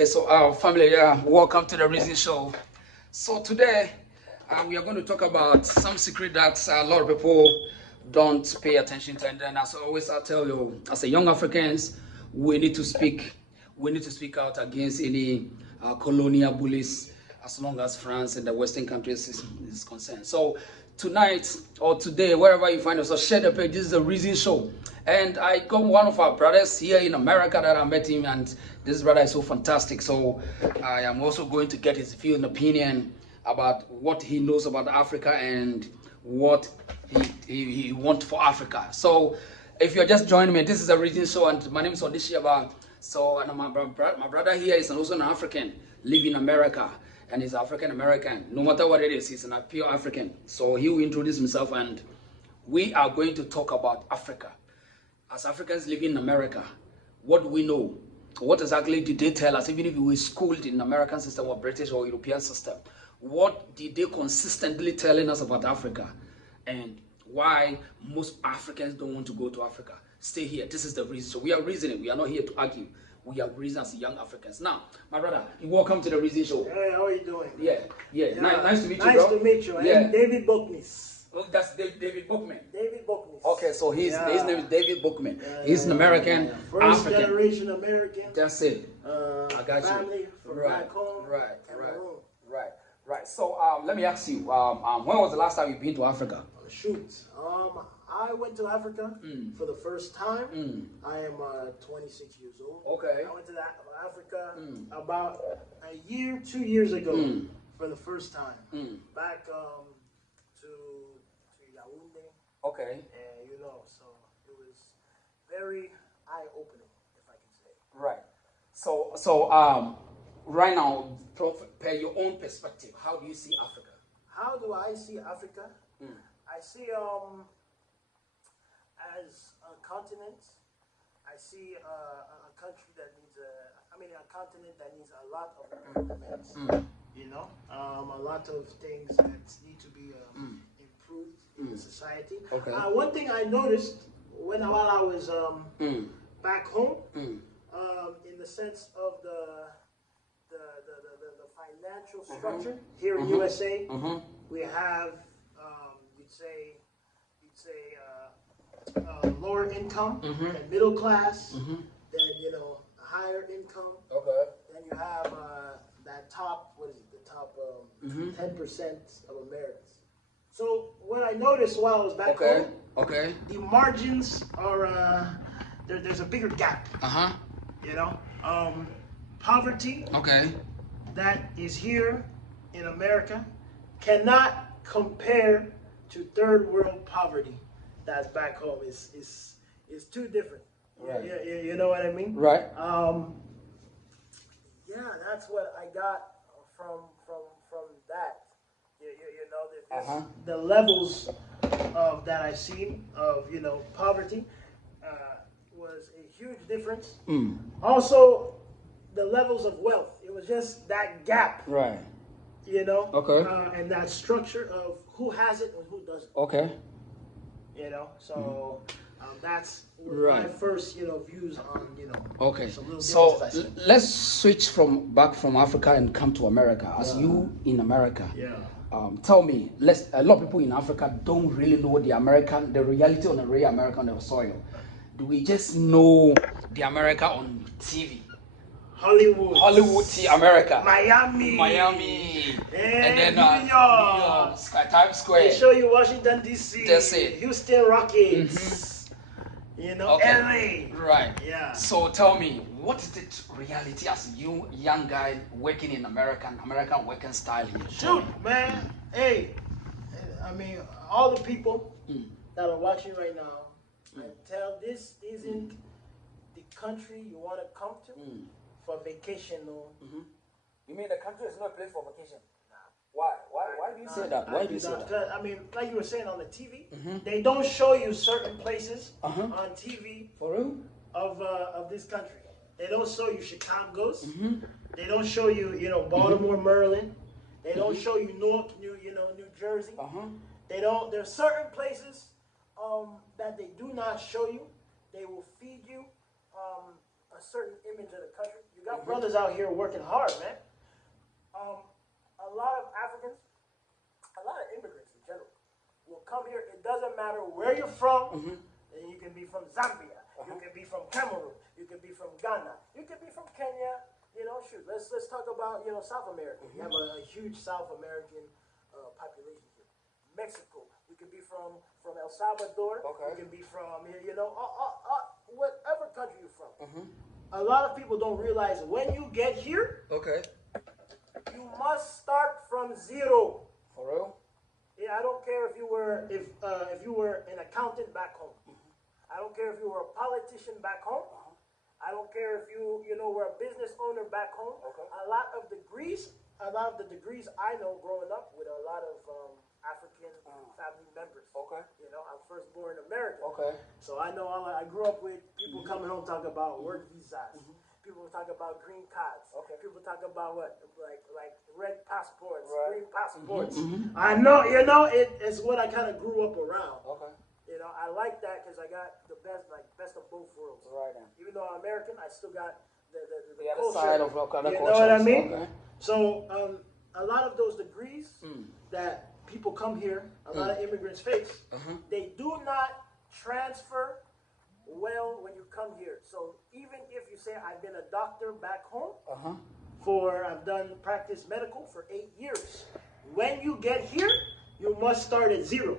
Okay, so our family, welcome to the Reason Show. So today, we are going to talk about some secret that a lot of people don't pay attention to. And then, as always, I tell you, as a young Africans, we need to speak. We need to speak out against any colonial bullies, as long as France and the Western countries is concerned. So tonight or today, wherever you find yourself, share the page. This is the Reason Show. And I got one of our brothers here in America that I met him, and this brother is so fantastic. So I am also going to get his view and opinion about what he knows about Africa and what he wants for Africa. So if you're just joining me, this is the Reason Show, and my name is Odishiaba. So and my brother here is also an African, living in America, and he's African American. No matter what it is, he's a pure African. So he will introduce himself, and we are going to talk about Africa. As Africans living in America, what do we know? What exactly did they tell us, even if we were schooled in American system or British or European system? What did they consistently telling us about Africa? And why most Africans don't want to go to Africa? Stay here. This is the reason. So we are reasoning. We are not here to argue. We are reasoning as young Africans. Now, my brother, welcome to the Reason Show. Hey, how are you doing? Yeah. Nice to meet you, bro. Nice to meet you. Yeah. I'm David Buckness. Oh, that's David Bookman. David Buckness. Okay, so his name is David Bookman. He's an American, First African. generation American. That's it. I got family you. from back home. Right. So let me ask you, when was the last time you've been to Africa? Shoot. I went to Africa for the first time. I am 26 years old. Okay. I went to Africa about a year, 2 years ago for the first time. Back to Yaoundé. Okay. And so it was very eye-opening, if I can say. Right. So right now, per your own perspective, how do you see Africa? How do I see Africa? I see as a continent. I see a country that needs a continent that needs a lot of improvement. A lot of things that need to be improved in the society. Okay. One thing I noticed while I was back home, in the sense of the financial structure here in USA, we have you'd say lower income and middle class, then a higher income. Okay. Then you have that top, the top 10% of Americans. So what I noticed while I was back home, the margins are there's a bigger gap. Poverty. Okay. That is here in America cannot compare to third world poverty that's back home. Is too different. Right. You know what I mean? Right. That's what I got from that. There's the levels of that I've seen of poverty was a huge difference. Also, the levels of wealth. It was just that gap. Right. Okay. And that structure of who has it and who doesn't. Okay. So that's right. My first views on Okay. some little So differences I see. let's switch back from Africa and come to America. As you in America. Yeah. Tell me, a lot of people in Africa don't really know the reality on the real American soil. Do we just know the America on TV? Hollywood, America, Miami, and then New York, Times Square. They show you Washington D.C., That's it. Houston Rockets, LA. Right. Yeah. So tell me, what is the reality as you young guy working in American working style here? Shoot, man. Hey, all the people that are watching right now, this isn't the country you want to come to. For vacation, no. You mean the country is not a place for vacation? Nah. Why do you say that? Why do you say that? Like you were saying on the TV, they don't show you certain places on TV For real? of this country. They don't show you Chicago's. They don't show you, Baltimore, Maryland. They don't show you Newark, New Jersey. They don't. There are certain places that they do not show you. They will feed you a certain image of the country. You got brothers out here working hard, man. A lot of Africans, a lot of immigrants in general, will come here. It doesn't matter where you're from. And you can be from Zambia. You can be from Cameroon. You can be from Ghana. You can be from Kenya. You know, shoot. Let's talk about South America. You have a huge South American population here. Mexico. You can be from El Salvador. You can be from whatever country you're from. A lot of people don't realize when you get here, you must start from zero. For real? Yeah, I don't care if you were an accountant back home. I don't care if you were a politician back home. I don't care if you were a business owner back home. A lot of the degrees I know growing up with a lot of African family members. I'm first born in America. So I know I grew up with people coming home talking about work visas. People talk about green cards. People talk about what, like red passports, green passports. I know, it's what I kind of grew up around. I like that because I got the best of both worlds. Even though I'm American, I still got the other culture. side of local culture. You know what I mean? So a lot of those degrees that people come here, a lot of immigrants face, they do not transfer well when you come here. So even if you say I've been a doctor back home I've done practice medical for 8 years. When you get here, you must start at zero.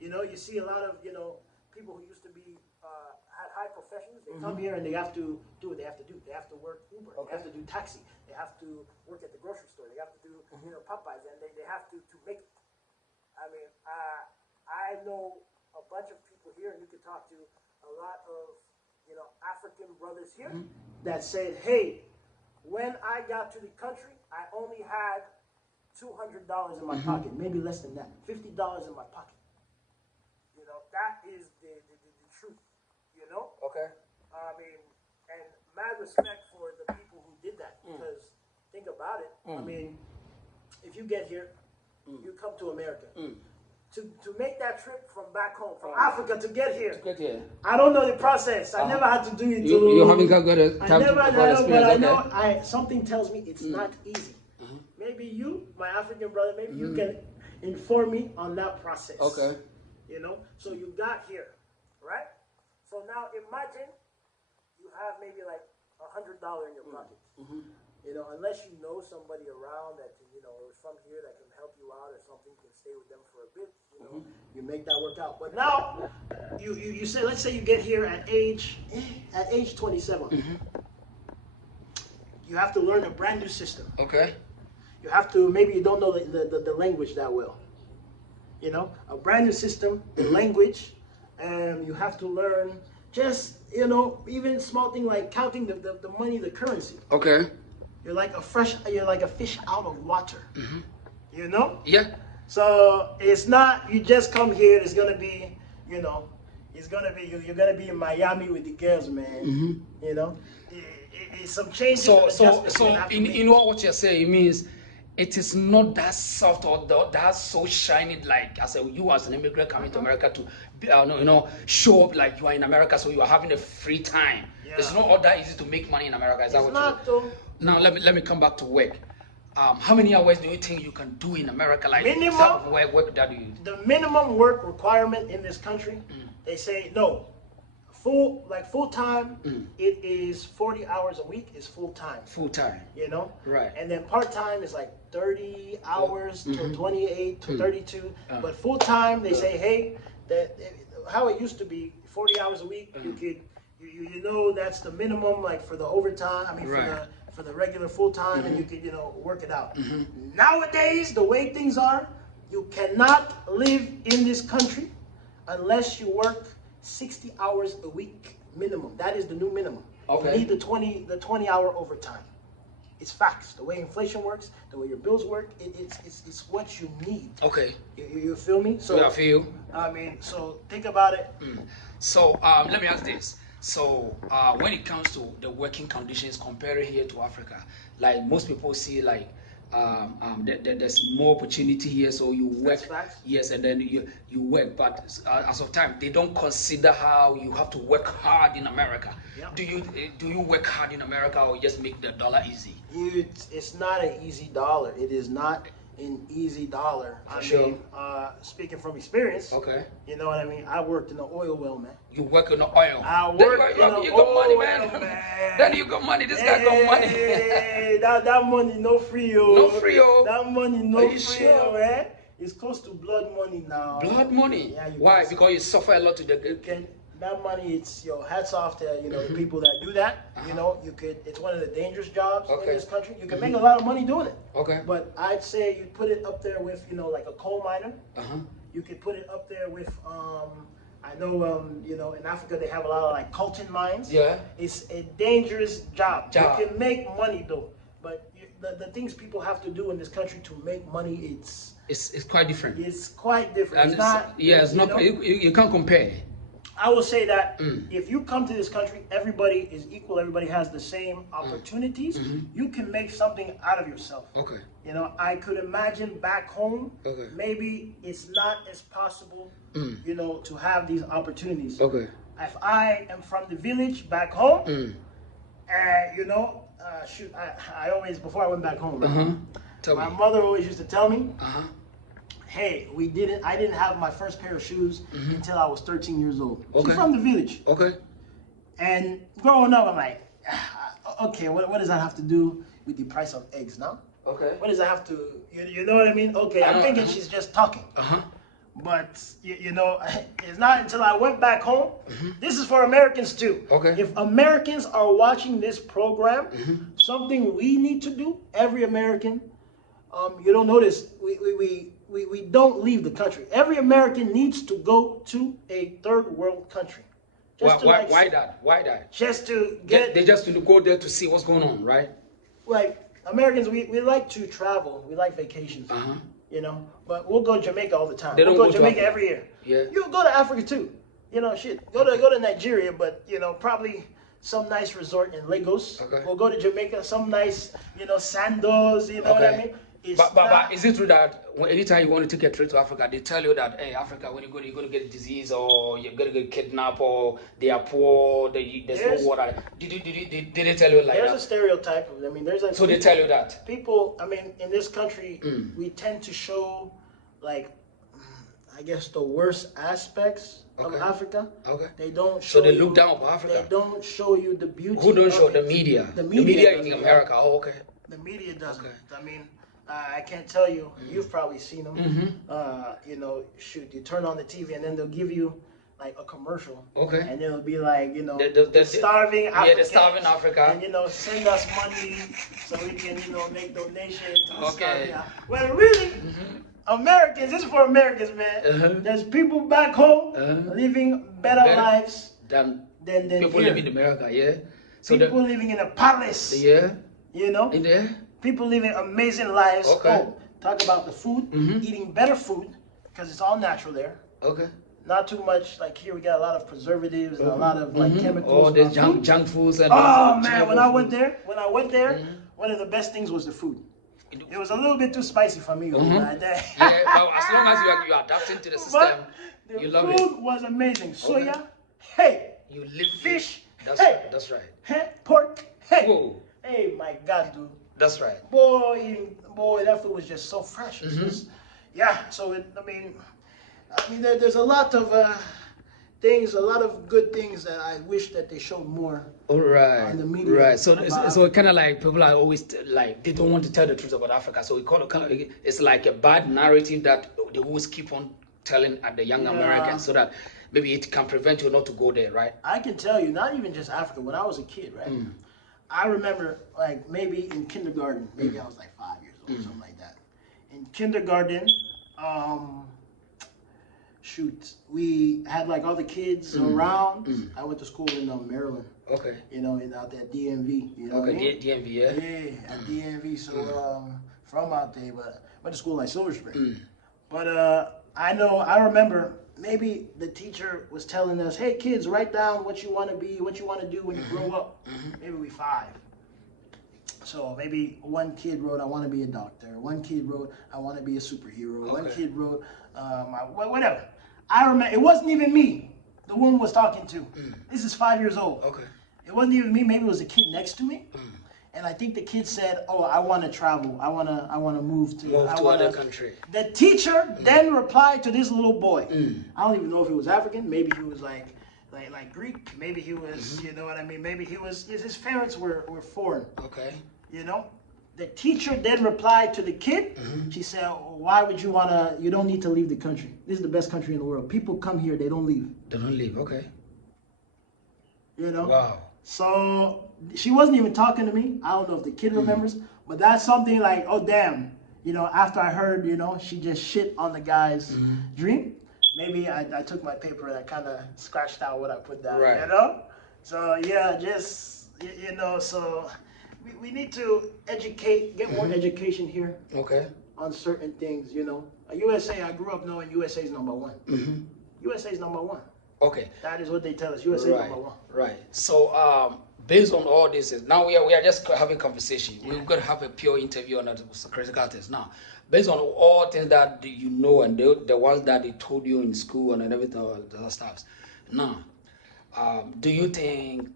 You see a lot of people who used to be had high professions. They come here and they have to do what they have to do. They have to work Uber. They have to do taxi. They have to work at the grocery store. They have to do Popeyes, and they have to make it. I mean, I know a bunch of people here, and you can talk to a lot of African brothers here that said, hey, when I got to the country, I only had $200 in my pocket, maybe less than that, $50 in my pocket. That is the truth, I mean, and mad respect for the people who did that, because think about it. I mean, if you get here, you come to America. To make that trip from back home, from Africa to get here. I don't know the process. I never had to do it. You haven't got good time to experience, but I know something tells me it's not easy. Maybe you, my African brother, maybe you can inform me on that process. So you got here, right? So now imagine you have maybe like $100 in your pocket. Unless you know somebody around that is from here that can help you out or something, you can stay with them for a bit. You make that work out. But now you say, let's say you get here at age 27. You have to learn a brand new system. You have to, maybe you don't know the language that well. A brand new system, the language, and you have to learn just, even small thing like counting the money, the currency. You're like a fish out of water. Yeah. So it's not, you just come here, it's gonna be, you're gonna be in Miami with the girls, man. It's some changes. So in what you're saying, it means it is not that soft or that so shiny, like you as an immigrant coming to America to show up like you are in America, so you are having a free time. It's not all that easy to make money in America. Is that what you mean? Now let me come back to work. How many hours do you think you can do in America? Like minimum, type of work that you? The minimum work requirement in this country, they say no. Full time, it is 40 hours a week is full time. Full time. Right. And then part time is like 30 hours to 28 to 32. But full time, they say, hey, how it used to be, 40 hours a week, you could, that's the minimum, like for the overtime. I mean, for the regular full time, and you could work it out. Nowadays, the way things are, you cannot live in this country unless you work 60 hours a week minimum. That is the new minimum. You need the 20 hour overtime. It's facts. The way inflation works, the way your bills work, it's what you need. You feel me? So I feel. I mean, so think about it. So let me ask this. So when it comes to the working conditions compared here to Africa, like most people see like there's more opportunity here, so you work. That's facts. Yes, and then you work, but as of time, they don't consider how you have to work hard in America. Yeah. Do you work hard in America, or just make the dollar easy? It's not an easy dollar. It is not an easy dollar. I mean, speaking from experience. Okay. You know what I mean? I worked in the oil well, man. You work in the oil. I work in you the got money, oil, man. Then you got money. This guy got money. Hey, that money no free, yo. No free, oh. That money no Are you free, sure? man. It's close to blood money now. Blood money. Yeah, Why? Because you suffer a lot to the. That money, it's hats off to the people that do that. You know, it's one of the dangerous jobs in this country. You can make a lot of money doing it. Okay. But I'd say you put it up there with like a coal miner. You could put it up there with I know in Africa they have a lot of like coltan mines. Yeah. It's a dangerous job. You can make money though, but the things people have to do in this country to make money, it's quite different. It's quite different. And it's not. Yeah, it's not. You can't compare. I will say that if you come to this country, everybody is equal. Everybody has the same opportunities. You can make something out of yourself. Okay. You know, I could imagine back home, Okay. maybe it's not as possible, to have these opportunities. Okay. If I am from the village back home, shoot, I always, before I went back home, my mother always used to tell me, hey, I didn't have my first pair of shoes until I was 13 years old. Okay. She's from the village. Okay. And growing up, I'm like, okay, what does that have to do with the price of eggs now? Okay. What does that have to, you know what I mean? Okay, I'm thinking she's just talking. But, it's not until I went back home. This is for Americans too. Okay. If Americans are watching this program, something we need to do, every American, you don't notice, we don't leave the country. Every American needs to go to a third world country. Why that? Why that? Just to get... They just to go there to see what's going on, right? Like, Americans, we like to travel. We like vacations. But we'll go to Jamaica all the time. We'll go to Jamaica every year. Yeah. You go to Africa too. Go to Nigeria, but probably some nice resort in Lagos. Okay. We'll go to Jamaica, some nice, Sandos, what I mean? But is it true that anytime you want to take a trip to Africa, they tell you that, hey, Africa, when you go, you're going to get a disease, or you're going to get kidnapped, or they are poor, there's no water. Did they tell you like that? There's a stereotype. So they tell you that? People, in this country, we tend to show, like, I guess the worst aspects of Africa. Okay. They don't show. So they look down upon Africa. They don't show you the beauty. Who don't show? The media. The media in America. Oh, okay. The media doesn't. Okay. I can't tell you. You've probably seen them. Shoot, you turn on the TV and then they'll give you like a commercial. Okay. And it'll be like, the starving Africa. Yeah, the starving Africa. And send us money so we can, make donations to the starving. Well, really, Americans, this is for Americans, man. There's people back home living better lives than people here. living in America, yeah. So people living in a palace. Yeah. In there. People living amazing lives. Okay. Talk about the food, eating better food, because it's all natural there. Okay. Not too much, like here we got a lot of preservatives and a lot of like chemicals. Oh, there's junk foods and man, when I went there, one of the best things was the food. It was a little bit too spicy for me. Yeah, but as long as you're adapting to the system, you love it. The food was amazing. Soya, hey. You live fish, that's right. Hey, pork, hey. Whoa. Hey, my God, dude. That's right. Boy, that food was just so fresh. So there's a lot of things, a lot of good things that I wish that they showed more. On the media. Right. So it's kind of like people are always like they don't want to tell the truth about Africa. So it's like a bad narrative that they always keep on telling at the young Americans, so that maybe it can prevent you not to go there, right? I can tell you, not even just Africa. When I was a kid, right? I remember, like, maybe in kindergarten, maybe I was like 5 years old, something like that. In kindergarten, we had like all the kids around. I went to school in Maryland. Okay. Out there, DMV. DMV, yeah? Yeah, at DMV. So, from out there, but I went to school like Silver Spring. But I remember maybe the teacher was telling us, hey kids, write down what you want to be, what you want to do when you grow up. Maybe we 5. So maybe one kid wrote, "I want to be a doctor." One kid wrote, "I want to be a superhero." Okay. One kid wrote, whatever. I remember it wasn't even me. The woman was talking to. This is 5 years old. Okay. It wasn't even me. Maybe it was a kid next to me. And I think the kid said, "Oh, I want to travel. I want to move to other country." The teacher then replied to this little boy. I don't even know if he was African. Maybe he was like Greek. Maybe he was, you know what I mean? Maybe he was. His parents were foreign. Okay. You know. The teacher then replied to the kid. She said, "Why would you wanna? You don't need to leave the country. This is the best country in the world. People come here. They don't leave. They don't leave. Okay. You know. Wow. So she wasn't even talking to me. I don't know if the kid remembers, but that's something like, oh damn, you know, after I heard, you know, she just shit on the guy's dream. Maybe I took my paper and I kind of scratched out what I put down, right. You know? So yeah, just, you know, so we need to educate, get more education here. Okay. On certain things, you know. USA, I grew up knowing USA is number one. USA is number one. Okay. That is what they tell us. USA is number one. Right. So based on all this, now we are just having conversation. We're going to have a pure interview on the critical test. Now, based on all things that you know and the ones that they told you in school and everything, all the other stuff. Now, do you think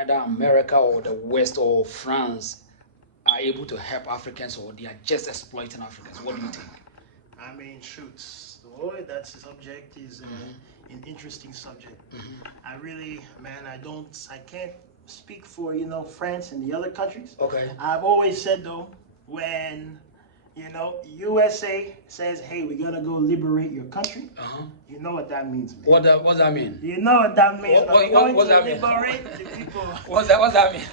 either America or the West or France are able to help Africans, or they are just exploiting Africans? What do you think? I mean, shoots. Boy, that subject is an interesting subject. I really, man, I can't speak for, you know, France and the other countries. Okay. I've always said, though, when, you know, USA says, hey, we're going to go liberate your country, you know what that means, man. What does that mean? You know what that means. What's that mean? Liberate the people. What's that mean?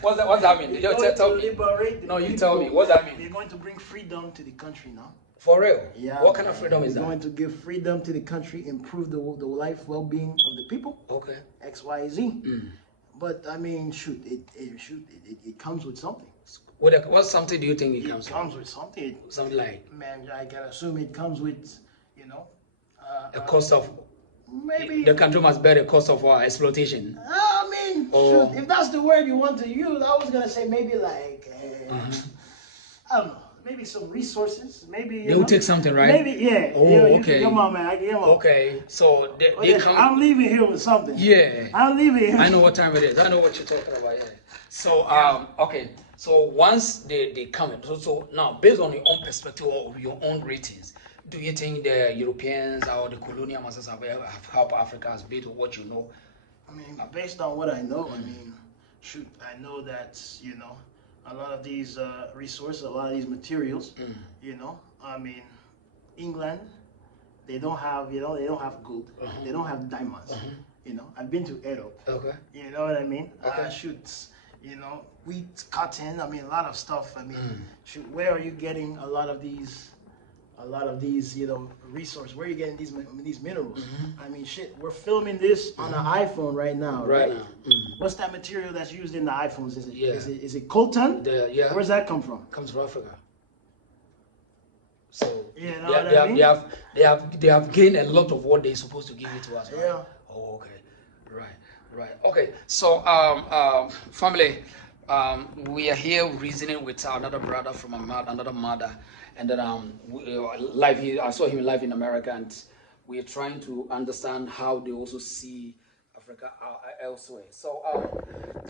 What's that mean? Tell me. No, you tell me. What's that mean? We're going to bring freedom to the country now. For real? Yeah. What kind of freedom is that? We're going to give freedom to the country, improve the life, well-being of the people. Okay. X, Y, Z. But I mean, it comes with something. What something do you think it comes with? It comes with something. Something like? Man, I can assume it comes with, you know. A cost of. Maybe. The country must bear the cost of exploitation. I mean, shoot, if that's the word you want to use, I was gonna say maybe like, I don't know. Maybe some resources. Maybe they will take something, right? Maybe, yeah. Oh, okay. Come on, man. Okay, so they come. I'm leaving here with something. Yeah. I'm leaving here. I know what time it is. I know what you're talking about. Yeah. So okay. So once they come in, so now based on your own perspective or your own ratings, do you think the Europeans or the colonial masters have helped Africa as based on what you know? I mean, based on what I know, I mean, shoot, I know that, you know, a lot of these resources, a lot of these materials, you know, I mean, England, they don't have, you know, they don't have gold, they don't have diamonds, you know. I've been to Europe, you know what I mean? Shoot, you know, wheat, cotton, I mean, a lot of stuff. I mean, shoot, where are you getting a lot of these, you know, resources? Where are you getting these minerals? I mean, shit, we're filming this on an iPhone right now, right? What's that material that's used in the iPhones? Is it coltan? Where's that come from? Comes from Africa. So you know they have gained a lot of what they're supposed to give it to us, right? Yeah. Oh, okay. Right. Okay. So family, we are here reasoning with another brother from another mother, and then I saw him live in America, and we are trying to understand how they also see Africa elsewhere. So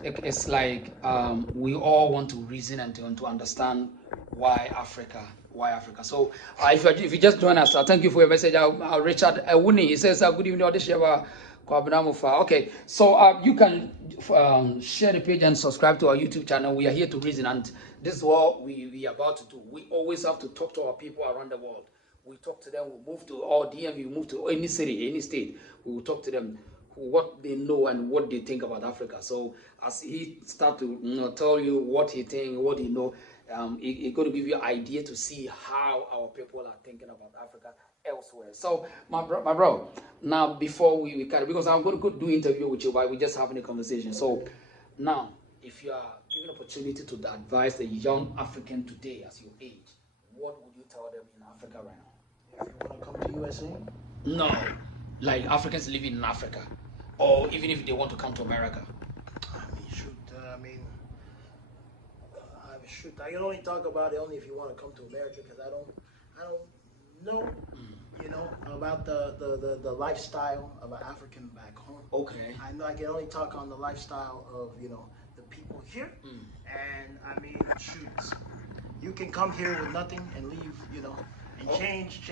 it's like we all want to reason and to understand why Africa. So if you just join us, thank you for your message. Richard Ewuni, he says good evening. Okay, so you can share the page and subscribe to our YouTube channel. We are here to reason, and this is what we are about to do. We always have to talk to our people around the world. We talk to them. We move to our DMV. We move to any city, any state. We will talk to them what they know and what they think about Africa. So as he start to tell you what he think, what he know, it's going to give you an idea to see how our people are thinking about Africa elsewhere. So my bro, now before we kind of, because I'm going to go do interview with you, but we're just having a conversation. So now, if you are given opportunity to advise a young African today as your age, what would you tell them in Africa right now? If you want to come to USA? No, like Africans living in Africa, or even if they want to come to America. I mean, shoot, shoot, I can only talk about it only if you want to come to America, because I don't know, you know, about the lifestyle of an African back home. Okay. I know I can only talk on the lifestyle of, you know, the people here. And I mean, shoot, you can come here with nothing and leave, you know, and change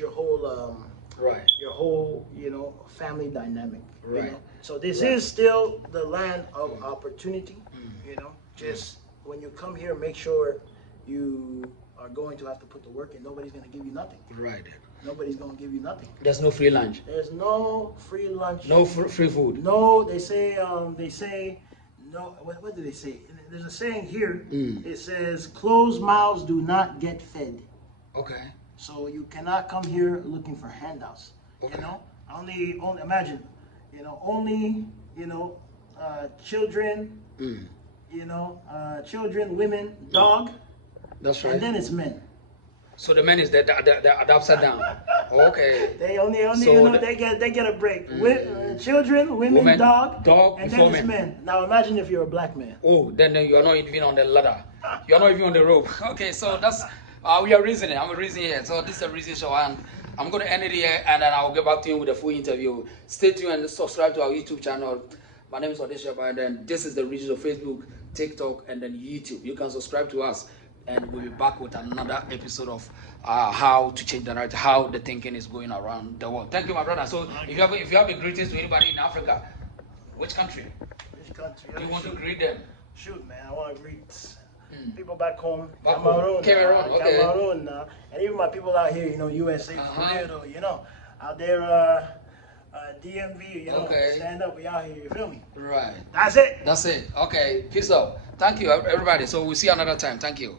your whole Right. your whole, you know, family dynamic. Right. You know? So this is still the land of opportunity. You know, just when you come here, make sure you are going to have to put the work in. Nobody's going to give you nothing. Right. Nobody's going to give you nothing. There's no free lunch. There's no free lunch. No free food. No, they say no. What do they say? There's a saying here. It says, "Closed mouths do not get fed." Okay. So you cannot come here looking for handouts. Okay. You know, only imagine, you know, only, you know, children, you know, children, women, dog. That's right. And then it's men. So the men is the upside down. Okay. They only So you know, they get a break. Children, women, dog, and then it's men. Now imagine if you're a black man. Oh, then you are not even on the ladder. You are not even on the rope. Okay, so that's we are reasoning. I'm reasoning here. So this is a reason show, and I'm going to end it here, and then I'll get back to you with a full interview. Stay tuned and subscribe to our YouTube channel. My name is Odeshaba, and then this is the reason of Facebook, TikTok, and then YouTube. You can subscribe to us, and we'll be back with another episode of how to change the narrative, how the thinking is going around the world. Thank you, my brother. So if you have a greetings to anybody in Africa, which country? Which country? Do you want to greet them? Shoot, man, I want to greet people back home. Cameroon, okay. Cameroon, and even my people out here, you know, USA, Florida, you know, out there, DMV, you know, stand up, we out here, you feel me? Right. That's it. That's it. Okay, peace out. Thank you, everybody. So we'll see you another time. Thank you.